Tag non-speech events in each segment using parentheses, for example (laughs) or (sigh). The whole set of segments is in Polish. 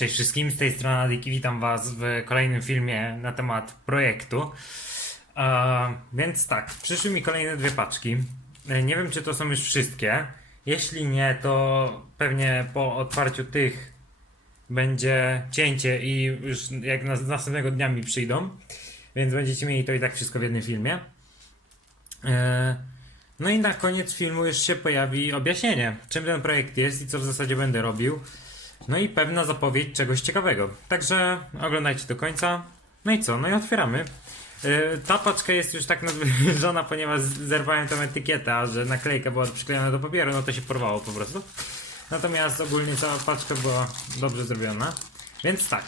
Cześć wszystkim, z tej strony Adiki, witam was w kolejnym filmie na temat projektu. E, więc tak, przyszły mi kolejne dwie paczki. E, nie wiem, czy to są już wszystkie. Jeśli nie, to pewnie po otwarciu tych będzie cięcie i już jak na, następnego dnia mi przyjdą. Więc będziecie mieli to i tak wszystko w jednym filmie. E, no i na koniec filmu już się pojawi objaśnienie, czym ten projekt jest i co w zasadzie będę robił. No i pewna zapowiedź czegoś ciekawego. Także oglądajcie do końca. No i co? No i otwieramy. Yy, ta paczka jest już tak nadwyżona, ponieważ zerwałem tą etykietę, a że naklejka była przyklejona do papieru, no to się porwało po prostu. Natomiast ogólnie cała paczka była dobrze zrobiona. Więc tak.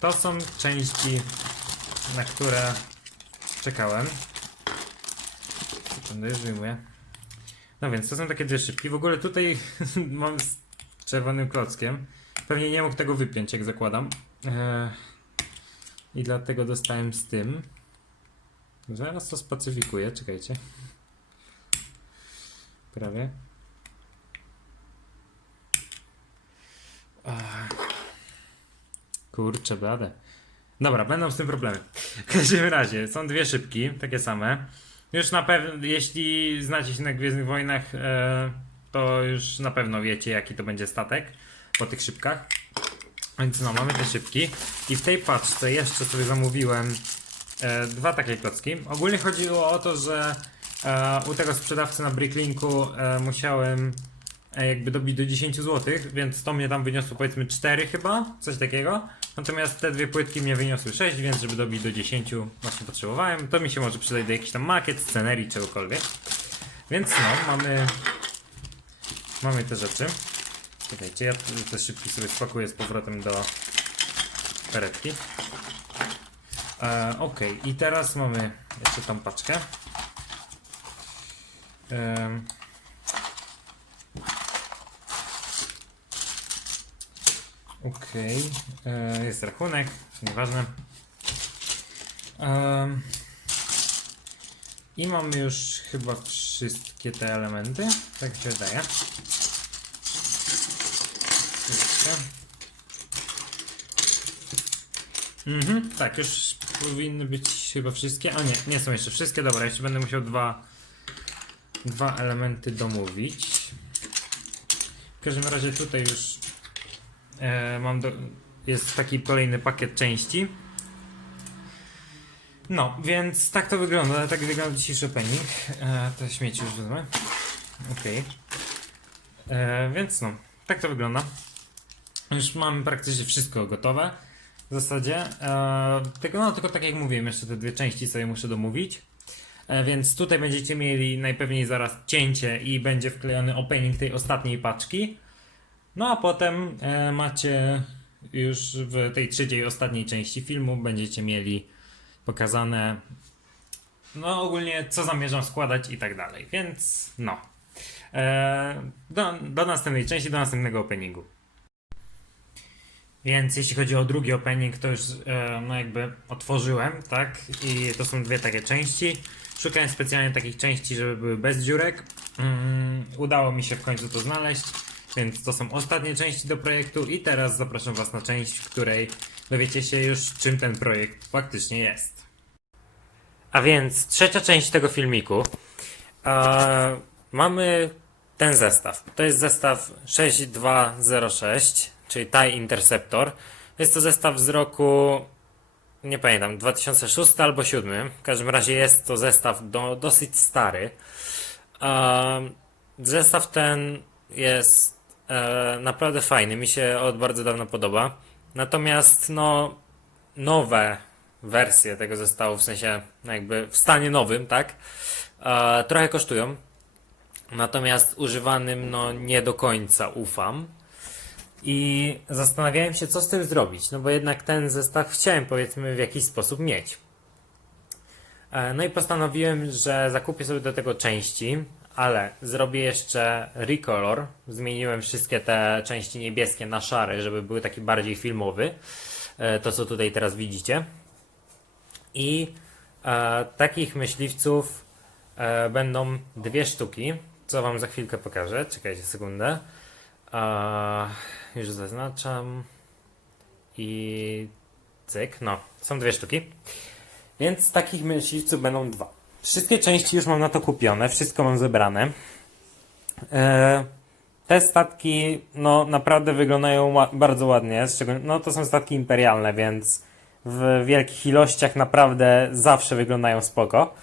To są części, na które czekałem. Sekundę, już wyjmuję. No więc to są takie dwie szybki. W ogóle tutaj (laughs) mam czerwonym klockiem. Pewnie nie mógł tego wypiąć, jak zakładam. Eee, I dlatego dostałem z tym. Zaraz to spacyfikuję, czekajcie. Prawie. Kurczę, blade. Dobra, będą z tym problemy. W każdym razie, są dwie szybki, takie same. Już na pewno, jeśli znacie się na Gwiezdnych Wojnach, e, to już na pewno wiecie, jaki to będzie statek po tych szybkach. Więc no, mamy te szybki. I w tej paczce jeszcze sobie zamówiłem e, dwa takie klocki. Ogólnie chodziło o to, że e, u tego sprzedawcy na Bricklinku e, musiałem e, jakby dobić do 10 zł, więc to mnie tam wyniosło powiedzmy 4 chyba, coś takiego. Natomiast te dwie płytki mnie wyniosły 6, więc żeby dobić do 10 właśnie potrzebowałem. To mi się może przydać do jakichś tam makiet, scenerii, czegokolwiek. Więc no, mamy Mamy te rzeczy. Czekajcie, ja te szybki sobie spakuję z powrotem do peretki. E, ok, i teraz mamy jeszcze tą paczkę. E, ok, e, jest rachunek, nieważne. E, I mamy już chyba wszystkie te elementy, tak się wydaje. Mhm, tak, już powinny być chyba wszystkie. A nie, nie są jeszcze wszystkie. Dobra, jeszcze będę musiał dwa, dwa elementy domówić. W każdym razie tutaj już e, mam do, jest taki kolejny pakiet części. No, więc tak to wygląda. Tak wygląda dzisiejszy opening. E, te śmieci już wezmę. Okej. E, Więc no, tak to wygląda. Już mamy praktycznie wszystko gotowe. W zasadzie. E, tylko, no, tylko tak jak mówiłem, jeszcze te dwie części sobie muszę domówić. E, więc tutaj będziecie mieli najpewniej zaraz cięcie i będzie wklejony opening tej ostatniej paczki. No a potem e, macie już w tej trzeciej, ostatniej części filmu będziecie mieli pokazane no ogólnie co zamierzam składać i tak dalej, więc no. E, do, do następnej części, do następnego openingu. Więc jeśli chodzi o drugi opening, to już e, no jakby otworzyłem, tak? I to są dwie takie części. Szukałem specjalnie takich części, żeby były bez dziurek. Mm, udało mi się w końcu to znaleźć, więc to są ostatnie części do projektu i teraz zapraszam Was na część, w której dowiecie się już czym ten projekt faktycznie jest. A więc trzecia część tego filmiku. Mamy ten zestaw. To jest zestaw 6206, czyli TIE Interceptor. Jest to zestaw z roku, nie pamiętam, 2006 albo 2007. W każdym razie jest to zestaw do, dosyć stary. Zestaw ten jest e, naprawdę fajny, mi się od bardzo dawna podoba. Natomiast no nowe wersje tego zestawu, w sensie no jakby w stanie nowym, tak? E, trochę kosztują. Natomiast używanym no nie do końca ufam. I zastanawiałem się, co z tym zrobić, no bo jednak ten zestaw chciałem powiedzmy w jakiś sposób mieć. E, No i postanowiłem, że zakupię sobie do tego części, ale zrobię jeszcze recolor. Zmieniłem wszystkie te części niebieskie na szare, żeby były taki bardziej filmowy. E, To co tutaj teraz widzicie. I e, takich myśliwców e, będą dwie sztuki, co wam za chwilkę pokażę. Czekajcie sekundę. E, już zaznaczam. i cyk, no, są dwie sztuki. Więc takich myśliwców będą dwa. Wszystkie części już mam na to kupione, wszystko mam zebrane. E, te statki, no naprawdę wyglądają bardzo ładnie, no to są statki imperialne, więc w wielkich ilościach naprawdę zawsze wyglądają spoko.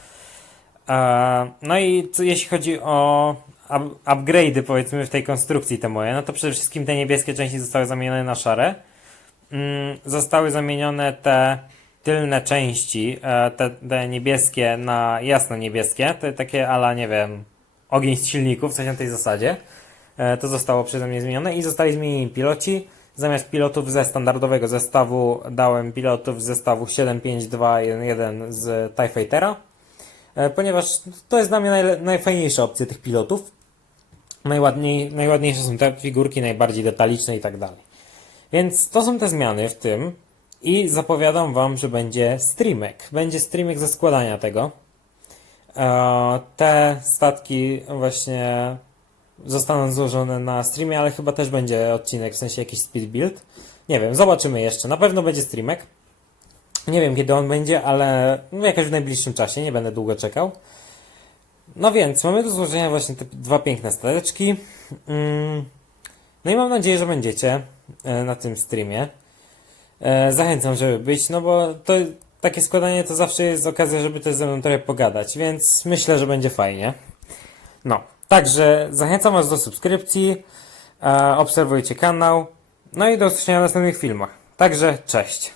E, no i jeśli chodzi o up- upgrade'y powiedzmy w tej konstrukcji te moje, no to przede wszystkim te niebieskie części zostały zamienione na szare. Mm, zostały zamienione te tylne części, e, te, te niebieskie na jasno niebieskie, te takie ala, nie wiem, ogień z silników, coś na tej zasadzie. E, To zostało przeze mnie zmienione i zostali zmienieni piloci. Zamiast pilotów ze standardowego zestawu dałem pilotów z zestawu 75211 z TIE Fightera, e, ponieważ to jest dla mnie najle- najfajniejsza opcja tych pilotów. Najładniej, najładniejsze są te figurki, najbardziej detaliczne i tak dalej. Więc to są te zmiany w tym i zapowiadam wam, że będzie streamek. Będzie streamek ze składania tego. E, Te statki właśnie zostaną złożone na streamie, ale chyba też będzie odcinek, w sensie jakiś speed build. Nie wiem, zobaczymy jeszcze. Na pewno będzie streamek. Nie wiem kiedy on będzie, ale no jakoś w najbliższym czasie, nie będę długo czekał. No więc, mamy do złożenia właśnie te dwa piękne stateczki. Mm. No i mam nadzieję, że będziecie e, na tym streamie. E, Zachęcam, żeby być, no bo to takie składanie to zawsze jest okazja, żeby też ze mną trochę pogadać, więc myślę, że będzie fajnie. No, także zachęcam Was do subskrypcji, e, obserwujcie kanał, no i do usłyszenia w następnych filmach. Także cześć.